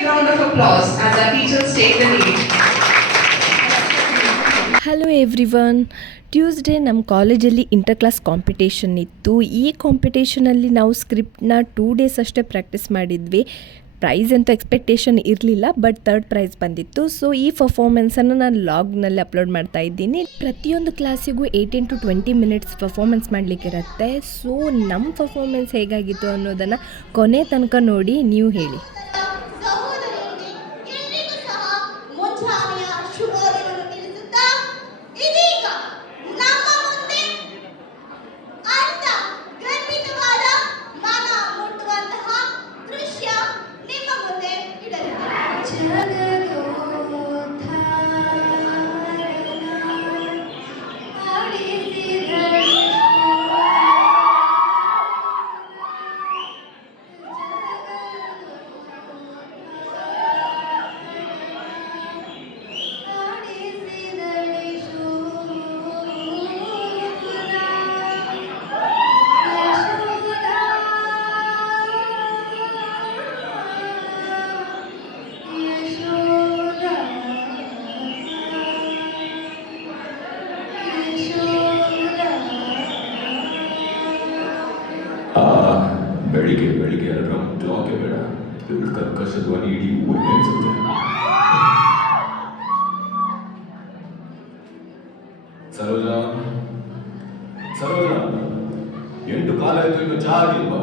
big round of applause as our teachers take the lead. Hello everyone. Tuesday ನಮ್ಮ ಕಾಲೇಜಲ್ಲಿ inter class competition ಇತ್ತು. ಈ ಕಾಂಪಿಟೇಷನಲ್ಲಿ ನಾವು ಸ್ಕ್ರಿಪ್ಟ್ನ 2 days ಅಷ್ಟೇ ಪ್ರಾಕ್ಟೀಸ್ ಮಾಡಿದ್ವಿ. ಪ್ರೈಸ್ ಅಂತೂ ಎಕ್ಸ್ಪೆಕ್ಟೇಷನ್ ಇರಲಿಲ್ಲ, ಬಟ್ 3rd ಪ್ರೈಸ್ ಬಂದಿತ್ತು. ಸೊ ಈ ಪರ್ಫಾರ್ಮೆನ್ಸನ್ನು ನಾನು ಲಾಗ್ನಲ್ಲಿ ಅಪ್ಲೋಡ್ ಮಾಡ್ತಾ ಇದ್ದೀನಿ. ಪ್ರತಿಯೊಂದು ಕ್ಲಾಸಿಗೂ 18 to 20 ಮಿನಿಟ್ಸ್ ಪರ್ಫಾರ್ಮೆನ್ಸ್ ಮಾಡಲಿಕ್ಕಿರುತ್ತೆ. ಸೊ ನಮ್ಮ ಪರ್ಫಾರ್ಮೆನ್ಸ್ ಹೇಗಾಗಿತ್ತು ಅನ್ನೋದನ್ನು ಕೊನೆ ತನಕ ನೋಡಿ ನೀವು ಹೇಳಿ. ಬೆಳಿಗ್ಗೆ ಬೆಳಿಗ್ಗೆ ಅಲಾರ್ಮ್ ಕ್ಲಾಕೆ ಬೇಡ, ಇವಳು ಕರ್ಕಶ ಧ್ವನಿ ಇಡೀ ಊರಿಗೆ ಅನ್ಸುತ್ತೆ. ಸರೋಜಾ, ಸರೋಜಾ, 8 ಕಾಲ ಆಯ್ತು, ಇನ್ನು ಚಹಾ ಆಗಿಲ್ವಾ?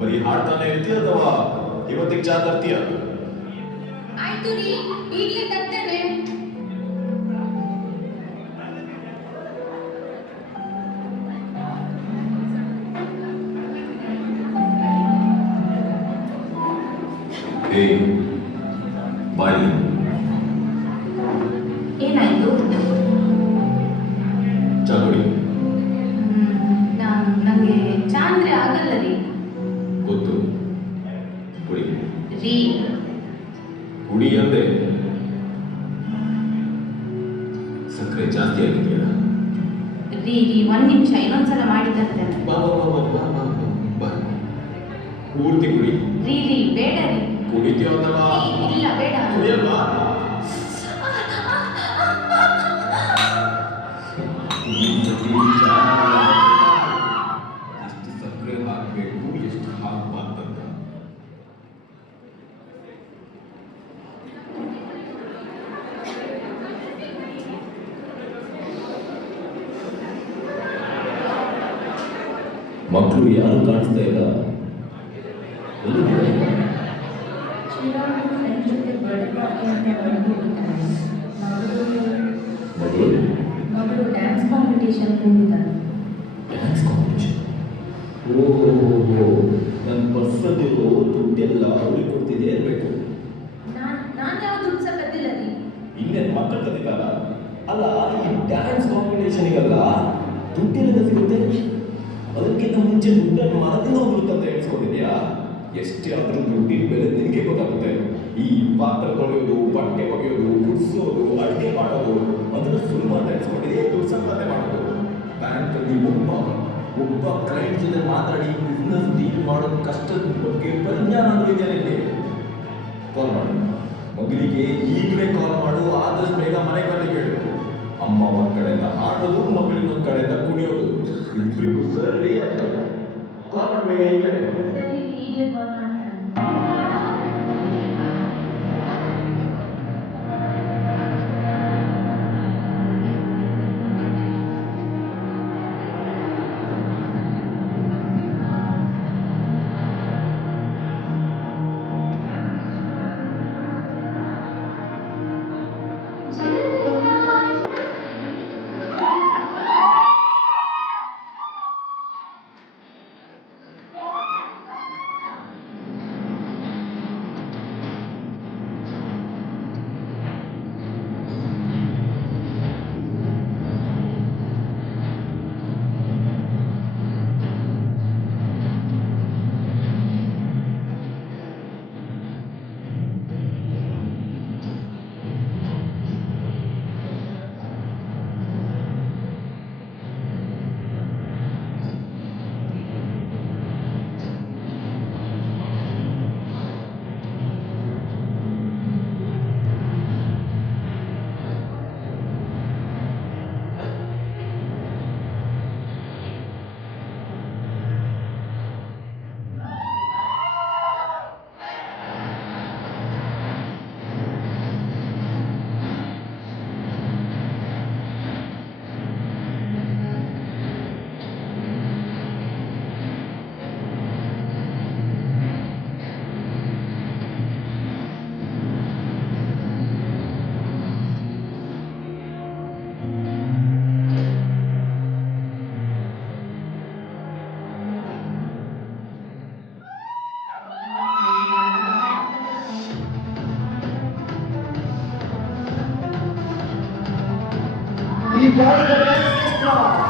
ಬರೀ ಹಾಡ್ತಾನೆ ಇರ್ತೀಯ ಅಥವಾ ಇವತ್ತಿಗೆ ಚಹಾ ತರ್ತೀಯ? ಆಯ್ತು ರೀ, ಈಗಲೇ ತರ್ತೇನೆ. ಬಾಯಿ ಏನಾಯ್ತು? ಚಾ ಕುಡಿ. ನನಗೆ ಚಾ ಅಂದ್ರೆ ಆಗಲ್ಲ ರೀ. ಗೊತ್ತು, ಕುಡಿ. ರೀ ಕುಡಿ ಅಂದೆ. ಸಕ್ಕರೆ ಜಾಸ್ತಿ ಆಗಿದೆಯಾ? ರೀ ರೀ, 1 ನಿಮಿಷ, ಇನ್ನೊಂದ್ಸಲ ಮಾಡಿ ತರ್ತೇನೆ. ಬಾ ಬಾ ಬಾ ಬಾ ಬಾ ಬಾ, ಪೂರ್ತಿ ಕುಡಿ. ರೀ ರೀ, ಬೇಡ ರೀ. ಕುಡಿತೀಯ ಅಥವಾ? ಇಲ್ಲ, ಬೇಡ. ಕುಡಿಯಲ್ವಾ? ಎಷ್ಟು ಸಕ್ಕರೆ ಹಾಕಬೇಕು, ಎಷ್ಟು ಹಾಕಬಾರ್ದಂತ. ಮಕ್ಕಳು ಯಾರು ಕಾಣಿಸ್ತಾ ಇಲ್ಲ. ಮಗಳು ಡ್ಯಾನ್ಸ್ ಕಾಂಪಿಟೇಷನ್ ಹೋಗಿದ್ದಾಳೆ. Dance competition? ಓಹೋ, ನನ್ನ ಪರ್ಸಲ್ಲಿರೋ ದುಡ್ಡೆಲ್ಲ ಅವಳಿಗೆ ಕೊಡ್ತಿದ್ದೇ ಇರಬೇಕು. ನಾನು ಯಾವ ದುಡ್ಡು ಸಹ ಕದ್ದಿಲ್ಲ ರೀ. ಇನ್ನೇನು ಮಕ್ಕಳು ಕದಿತಾರ? ಅಲ್ಲ, ಈ ಡ್ಯಾನ್ಸ್ ಕಾಂಪಿಟೇಷನಿಗೆಲ್ಲ ದುಡ್ಡೆಲ್ಲ ಸಿಗುತ್ತೆ. ಅದಕ್ಕಿಂತ ಮುಂಚೆ ದುಡ್ಡನ್ನು ಮರದಿಂದ ಹೋಗ್ಬಿಡುತ್ತಂತ ಹೇಳ್ಸ್ಕೊಂಡಿದ್ಯಾ? ಎಷ್ಟೇ ಆದರೂ ದುಡ್ಡಿನ ಬೆಲೆ ನಿನಗೆ ಗೊತ್ತಾಗುತ್ತೆ. ಈ ಪಾತ್ರ ತೊಳೆಯೋದು, ಬಟ್ಟೆ ಒಗೆಯೋದು, ಗುಡಿಸೋದು, ಅಡುಗೆ ಮಾಡೋದು, ಅದನ್ನು ಸುಲಭ ನಡೆಸ್ಕೊಂಡಿದೆ ದುಡ್ಡು ಸಂಪಾದನೆ ಮಾಡೋದು. ಬ್ಯಾಂಕಲ್ಲಿ ಒಬ್ಬ ಕ್ಲೈಂಟ್ ಜೊತೆ ಮಾತಾಡಿ ಬಿಸ್ನೆಸ್ ಡೀಲ್ ಮಾಡೋದು ಕಷ್ಟದ ಬಗ್ಗೆ ಪರಿಜ್ಞಾನ ಇದೆಯಾ ನಿಮಗೆ? ಕಾಲ್ ಮಾಡು ಮಗಳಿಗೆ, ಈಗಲೇ ಕಾಲ್ ಮಾಡು. ಆದಷ್ಟು ಬೇಗ ಮನೆಗೆ ಬರಲಿಕ್ಕೆ ಹೇಳು. ಅಮ್ಮ ಒಂದು ಕಡೆಯಿಂದ ಹಾಡೋದು, ಮಗಳಿನ ಒಂದು ಕಡೆಯಿಂದ ಕುಣಿಯೋದು, ಇಬ್ಬರಿಗೂ ಸರಿ ಕಾಲ್ ಮಾಡಬೇಕ ಈಗಲೇ. ಈಗಲೇ ಕಾಲ್ ಮಾಡ್ತಾನೆ.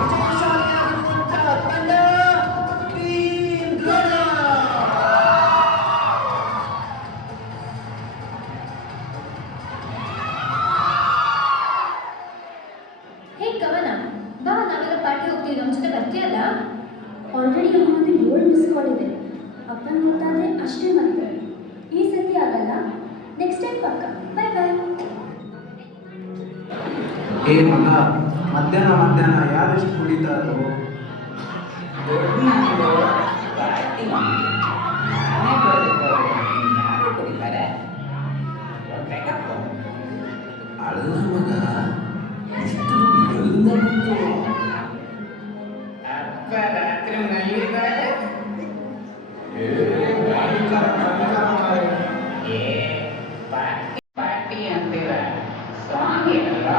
ವಿಜಯಶಾಲಿಯಾಗಿರುವಂತಹ ತಂಡ ಟೀಮ್ ಗಣ. ಹೇ ಕವನ, ಬಾ ನಾವೆಲ್ಲ ಪಾರ್ಟಿ ಹೋಗ್ತೀವಿ, ನಮ್ಮ ಜೊತೆ ಬರ್ತೀಯಲ್ಲ? ಆಲ್ರೆಡಿ ಅಮ್ಮಂದು 7 ಮಿಸ್ ಕಾಲ್ ಇದೆ. ಅಪ್ಪನ ಗೊತ್ತಾದರೆ ಅಷ್ಟೇ ಮತ್ತೆ. ಈ ಸತಿ ಆಗಲ್ಲ, ನೆಕ್ಸ್ಟ್ ಟೈಮ್ ಪಕ್ಕ. ಬಾಯ್ ಬಾಯ್. ಏ ಮಗ, ಮಧ್ಯಾಹ್ನ ಯಾರೆಷ್ಟು ಕುಡಿತಾರೋ? ಅಲ್ಲ ಮಗ, ಇಷ್ಟು ಎಲ್ಲಿಂದ ಬಂತು? ಏ, ಪಾರ್ಟಿ ಅಂತೀರ ಸಾಂಗ್ ಏನಲ್ಲ.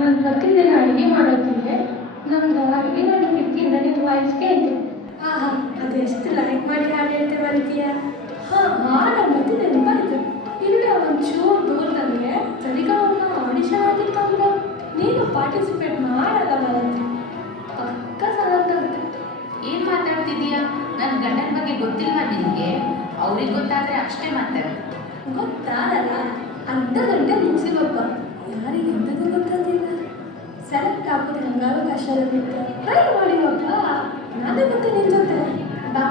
ನಾನು ಬರ್ತಿದ್ದೇನೆ ಅಡುಗೆ ಮಾಡೋದಿದೆ. ನಮ್ದು ಅಡುಗೆ ನಾನು ಕಿಟಕಿಯಿಂದ ನೀವು ವಾಯ್ಸ್ಗೆ ಇದೆ. ಹಾಂ ಅದೆಷ್ಟು ಲೈಕ್ ಮಾಡಿ ಹಾಡು ಹೇಳ್ತೆ ಬರ್ತೀಯ? ಹಾಂ ನಾನು ಮತ್ತೆ ನೆನಪಾಯ್ತು. ಇಲ್ಲ ಒಂಚೂರು ದೂರ ನನಗೆ ಸರಿಗಮನ ಆಡಿಷನ್ ಆಗಿತ್ತು ಅಂದ್ರೆ ನೀನು ಪಾರ್ಟಿಸಿಪೇಟ್ ಮಾಡಲ್ಲ ಬರುತ್ತೆ. ಪಕ್ಕ ಸಲಕ್ಕಾಗುತ್ತೆ. ಏನು ಮಾತಾಡ್ತಿದ್ದೀಯಾ? ನನ್ನ ಗಂಡನ ಬಗ್ಗೆ ಗೊತ್ತಿಲ್ವಾ ನಿನಗೆ? ಅವ್ರಿಗೆ ಗೊತ್ತಾದರೆ ಅಷ್ಟೇ ಮಾತಾಡು. ಗೊತ್ತಾಗಲ್ಲ, ಅರ್ಧ ಗಂಟೆ ಮುಗಿಸಿವಪ್ಪ. ಯಾರಿಗೆ ಎಂಥದ್ದು ಗೊತ್ತಾಗಿಲ್ಲ. ಸೆಲೆಕ್ಟ್ ಹಾಕೋದು ಹಂಗಾರು ಕಷ್ಟ ಇರುತ್ತೆ. ಟ್ರೈ ಮಾಡಿವಪ್ಪ, ನಾನೇ ಮತ್ತೆ ನಿನ್ನ ಜೊತೆ ಬಾ.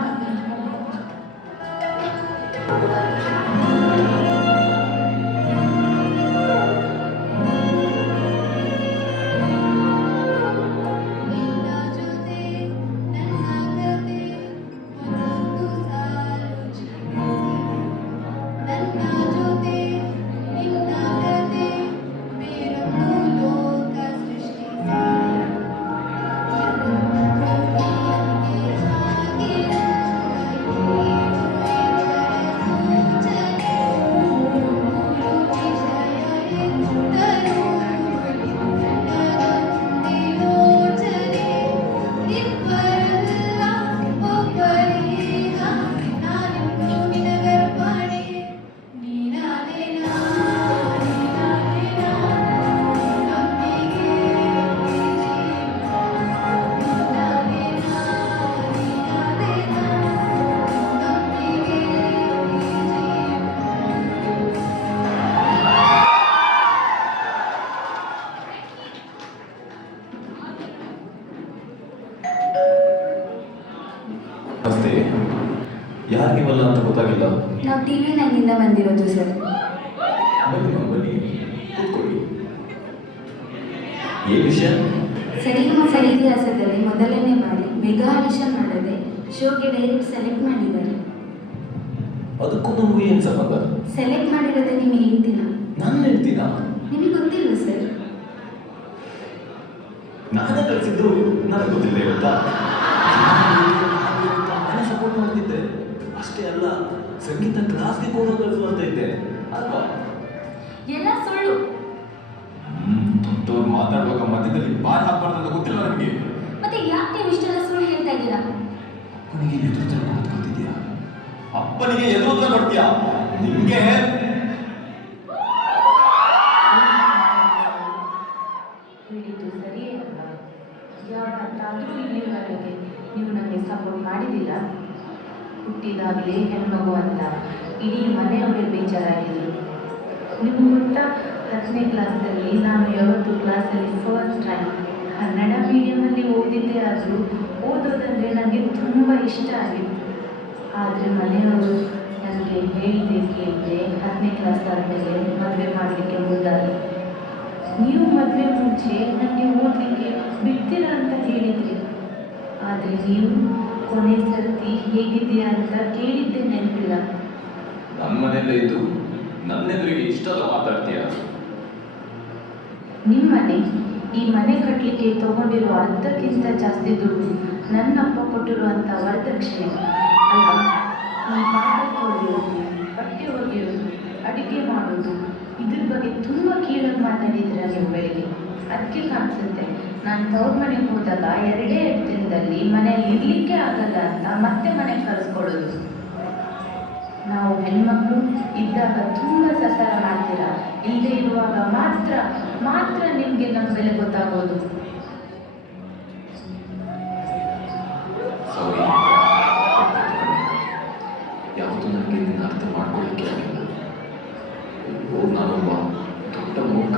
ನಮಸ್ತೆ. ಯಾರು ನೀವಲ್ಲ ಅಂತ ಗೊತ್ತಾಗಿಲ್ಲ. ನಾವು ಟಿವಿ ನನ್ನಿಂದ ಬಂದಿರೋದು ಸರ್. ಬನ್ನಿ ಬನ್ನಿ, ಕೂತ್ಕೊಳ್ಳಿ. ಏನು ವಿಷಯ? ಸರಿಗಮ ಇತಿಹಾಸದಲ್ಲಿ ಮೊದಲನೇ ಬಾರಿ ಮೆಗಾ ಆಡಿಷನ್ ಮಾಡದೆ ಶೋಗೆ ಡೈರೆಕ್ಟ್ ಸೆಲೆಕ್ಟ್ ಮಾಡಿದ್ದಾರೆ. ಅದಕ್ಕೂ ನಮಗೂ ಏನು ಸಂಬಂಧ? ಸೆಲೆಕ್ಟ್ ಮಾಡಿರೋದೇ ನಿಮ್ಮ ಹೆಂಡ್ತಿನ. ನಾನು ಹೇಳ್ತೀನ? ನಿಮಗೆ ಗೊತ್ತಿಲ್ವ ಸರ್? ನಾನೇ ಕಳಿಸಿದ್ದು ನನಗೆ ಗೊತ್ತಿಲ್ಲ ಗೊತ್ತಾ. ನಾನು ಸಪೋರ್ಟ್ ಮಾಡ್ತಿದ್ದೆ ಅಷ್ಟೇ ಅಲ್ಲ, ಸಂಗೀತ ಕ್ಲಾಸ್ಗೆ ಕೂಡ ಕಳಿಸುವಂತ ಇದ್ದೆ ಅಲ್ವಾ? ಎಲ್ಲ ಸುಳ್ಳು. ದೊಡ್ಡವ್ರು ಮಾತಾಡುವಾಗ ಮಧ್ಯದಲ್ಲಿ ಬಾರ್ ಹಾಕ್ಬಾರ್ದು ಅಂತ ಗೊತ್ತಿಲ್ಲ ನನಗೆ. ಮತ್ತೆ ಯಾಕೆ ನೀವು ಇಷ್ಟೆಲ್ಲ ಸುಳ್ಳು ಹೇಳ್ತಾ ಇದ್ದೀರಾ? ಅಪ್ಪನಿಗೆ ಎದುರುತ್ತರ ಕೊಡ್ತಿದ್ಯಾ? ಅಪ್ಪನಿಗೆ ಎದುರುತ್ತರ ಕೊಡ್ತೀಯಾ? ನಿಮ್ಗೆ ಹೇಳಿದ್ದು ಸರಿಯೇ ಅಲ್ಲ? ಯಾವತ್ತಾದರೂ ಇಲ್ಲಿವರೆಗೆ ನೀವು ನನಗೆ ಸಪೋರ್ಟ್ ಮಾಡಿದಿಲ್ಲ. ಹುಟ್ಟಿದಾಗಲೇ ಹೆಣ್ಮಗು ಅಂತ ಇಡೀ ಮನೆಯವರೇ ಬೇಜಾರಾಗಿದ್ದರು. ನಿಮ್ಗೆ ಗೊತ್ತಾ, 10ನೇ ಕ್ಲಾಸಲ್ಲಿ ನಾನು ಯಾವತ್ತು ಕ್ಲಾಸಲ್ಲಿ ಫಸ್ಟ್ ರ್ಯಾಂಕ್. ಕನ್ನಡ ಮೀಡಿಯಮಲ್ಲಿ ಓದಿದ್ದೇ ಆದರೂ ಓದೋದಂದರೆ ನನಗೆ ತುಂಬ ಇಷ್ಟ ಆಗಿತ್ತು. ಆದರೆ ಮನೆಯವರು ನನಗೆ ಹೇಳಿದೆ ಕೇಳಿದೆ 10ನೇ ಕ್ಲಾಸ್ ಆದಮೇಲೆ ಮದುವೆ ಮಾಡಲಿಕ್ಕೆ ಮುಂದಾದೆ. ನೀವು ಮದುವೆ ಮುಂಚೆ ನನಗೆ ಓದಲಿಕ್ಕೆ ಬಿಡ್ತೀರಾ ಅಂತ ಹೇಳಿದ್ರಿ. ಆದರೆ ನೀವು ಕೊನೆ ಸರ್ತಿ ಹೇಗಿದೆಯಾ ಅಂತ ಕೇಳಿದ್ದೆ ನೆನಪಿಲ್ಲ. ನಮ್ಮ ಮನೆಯಲ್ಲೇ ಇದ್ದು ನನ್ನೆದುರಿಗೆ ಇಷ್ಟೆಲ್ಲ ಮಾತಾಡ್ತೀಯ? ನಿಮ್ಮನೆ ಈ ಮನೆ ಕಟ್ಟಲಿಕ್ಕೆ ತಗೊಂಡಿರುವ ಅರ್ಧಕ್ಕಿಂತ ಜಾಸ್ತಿ ದುಡ್ಡು ನನ್ನಪ್ಪ ಕೊಟ್ಟಿರುವಂಥ ವರದಕ್ಷಿಣೆ ಅಲ್ಲ. ಈ ಪಾತ್ರೆ ತೊಳೆಯೋದು, ಬಟ್ಟೆ ಒಗೆಯೋದು, ಅಡುಗೆ ಮಾಡೋದು, ಇದ್ರ ಬಗ್ಗೆ ತುಂಬ ಕೀಳಾಗಿ ಮಾತಾಡಿದ್ರೆ ನೀವು ಬೆಳಿಗ್ಗೆ. ಅದಕ್ಕೆ ಕಾಣಿಸುತ್ತೆ ನಾನು ತವ್ರ ಮನೆಗೆ ಹೋದಾಗ 2 ದಿನದಲ್ಲಿ ಮನೆಯಲ್ಲಿ ಇರಲಿಕ್ಕೆ ಆಗಲ್ಲ ಅಂತ ಮತ್ತೆ ಮನೆಗೆ ಕಳಿಸ್ಕೊಳ್ಳೋದು. ನಾವು ಹೆಣ್ಮಕ್ಳು ಇದ್ದಾಗ ತುಂಬ ಸಸಾರ ಮಾಡ್ತೀರ, ಇಲ್ಲದೆ ಇರುವಾಗ ಮಾತ್ರ ನಿಮಗೆ ನಮ್ಮ ಬೆಲೆ ಗೊತ್ತಾಗೋದು. ಸಾರಿ, ಯಾವುದು ನನಗೆ ನಿನ್ನ ಅರ್ಥ ಮಾಡ್ಕೊಳ್ಳಿಕ್ಕೆ ಆಗಿಲ್ಲ. ನಾನೊಬ್ಬ ದೊಡ್ಡ ಮೂರ್ಖ.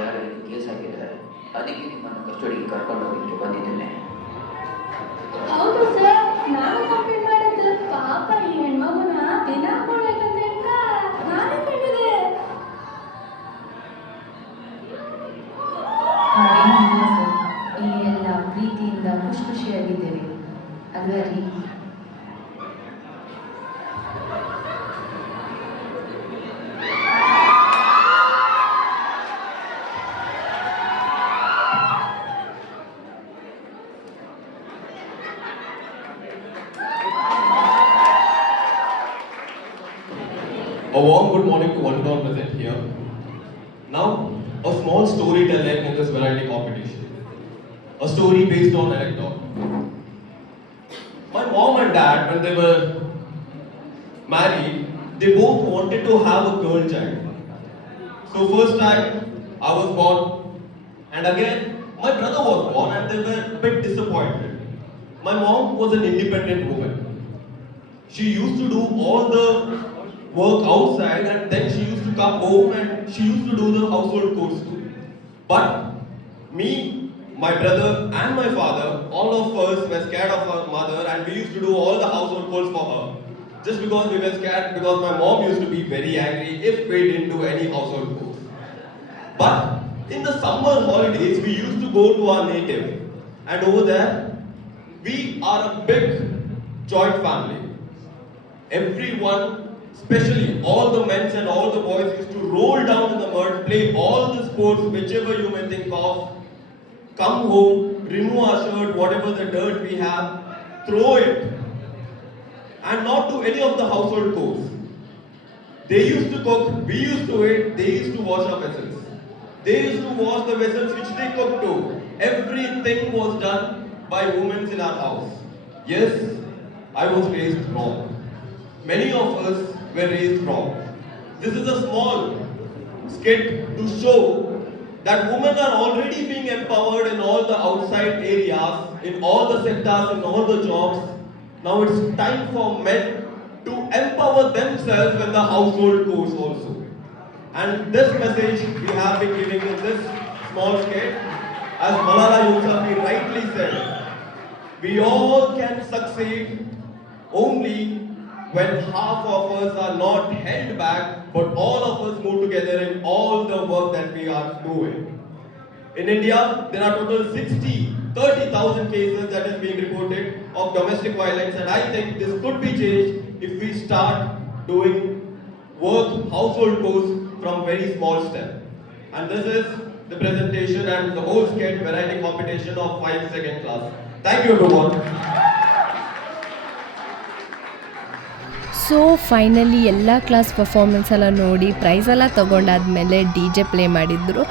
ಯಾರು ಕೇಸ್ ಹಾಕಿದ್ದಾರೆ, ಅದಕ್ಕೆ ನಿಮ್ಮನ್ನು ಕಸ್ಟಡಿಗೆ ಕರ್ಕೊಂಡು ಹೋಗಲಿಕ್ಕೆ ಬಂದಿದ್ದೇನೆ. ಹೌದು ಸರ್, ನಾನು ಕಂಪ್ಲೇಂಟ್ ಮಾಡಿದ್ದು. ಪಾಪ ಈ ಹೆಣ್ಮಗುನ ದಿನ ಕೊಡ್ಬೇಕಂತ ನಾನು ಕಂಡಿದೆ. ಹಾಗೇನಿಲ್ಲ ಸರ್, ಇಲ್ಲಿ ಎಲ್ಲ ಪ್ರೀತಿಯಿಂದ ಖುಷಿಯಾಗಿದ್ದೇವೆ ಅಲ್ವಾ ರೀ? A warm good morning to one town present here. Now, a small storytelling in this variety competition. A story based on anecdote. My mom and dad, when they were married, they both wanted to have a girl child. So first time I was born, and again my brother was born, and they were a bit disappointed. My mom was an independent woman. She used to do all the work outside, and then she used to come home and she used to do the household chores too. But me, my brother and my father, all of us were scared of our mother, and we used to do all the household chores for her. Just because we were scared, because my mom used to be very angry if we didn't do any household chores. But in the summer holidays, we used to go to our native, and over there, we are a big joint family. Everyone, especially all the men and all the boys, used to roll down in the mud, play all the sports, whichever you may think of, come home, remove our shirt, whatever the dirt we have, throw it, and not do any of the household chores. They used to cook, we used to eat, they used to wash our vessels. They used to wash the vessels which they cooked too. Everything was done by women in our house. Yes, I was raised wrong. Many of us were raised wrong. This is a small skit to show that women are already being empowered in all the outside areas, in all the sectors, in all the jobs. Now it's time for men to empower themselves in the household chores also. And this message we have been giving in this small skit, as Malala Yousafzai rightly said, we all can succeed only when half of us are not held back, but all of us move together in all the work that we are doing. In India, there are total 30,000 cases that is being reported of domestic violence, and I think this could be changed if we start doing work, household chores from very small step. And this is the presentation and the whole skit variety competition of 5 second class. Thank you everyone. So finally ಎಲ್ಲ class performance ಎಲ್ಲ ನೋಡಿ price ಎಲ್ಲ ತೊಗೊಂಡಾದ್ಮೇಲೆ DJ play ಮಾಡಿದ್ರು.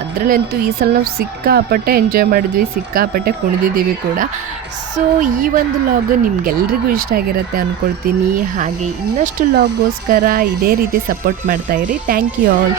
ಅದರಲ್ಲಂತೂ ಈ ಸಲ ನಾವು ಸಿಕ್ಕಾಪಟ್ಟೆ enjoy ಮಾಡಿದ್ವಿ, ಸಿಕ್ಕಾಪಟ್ಟೆ ಕುಣಿದಿದ್ದೀವಿ ಕೂಡ. ಸೊ ಈ ಒಂದು ಲಾಗ್ ನಿಮ್ಗೆಲ್ರಿಗೂ ಇಷ್ಟ ಆಗಿರುತ್ತೆ ಅಂದ್ಕೊಳ್ತೀನಿ. ಹಾಗೆ ಇನ್ನಷ್ಟು ಲಾಗ್ಗೋಸ್ಕರ ಇದೇ ರೀತಿ ಸಪೋರ್ಟ್ ಮಾಡ್ತಾಯಿರಿ. Thank you all.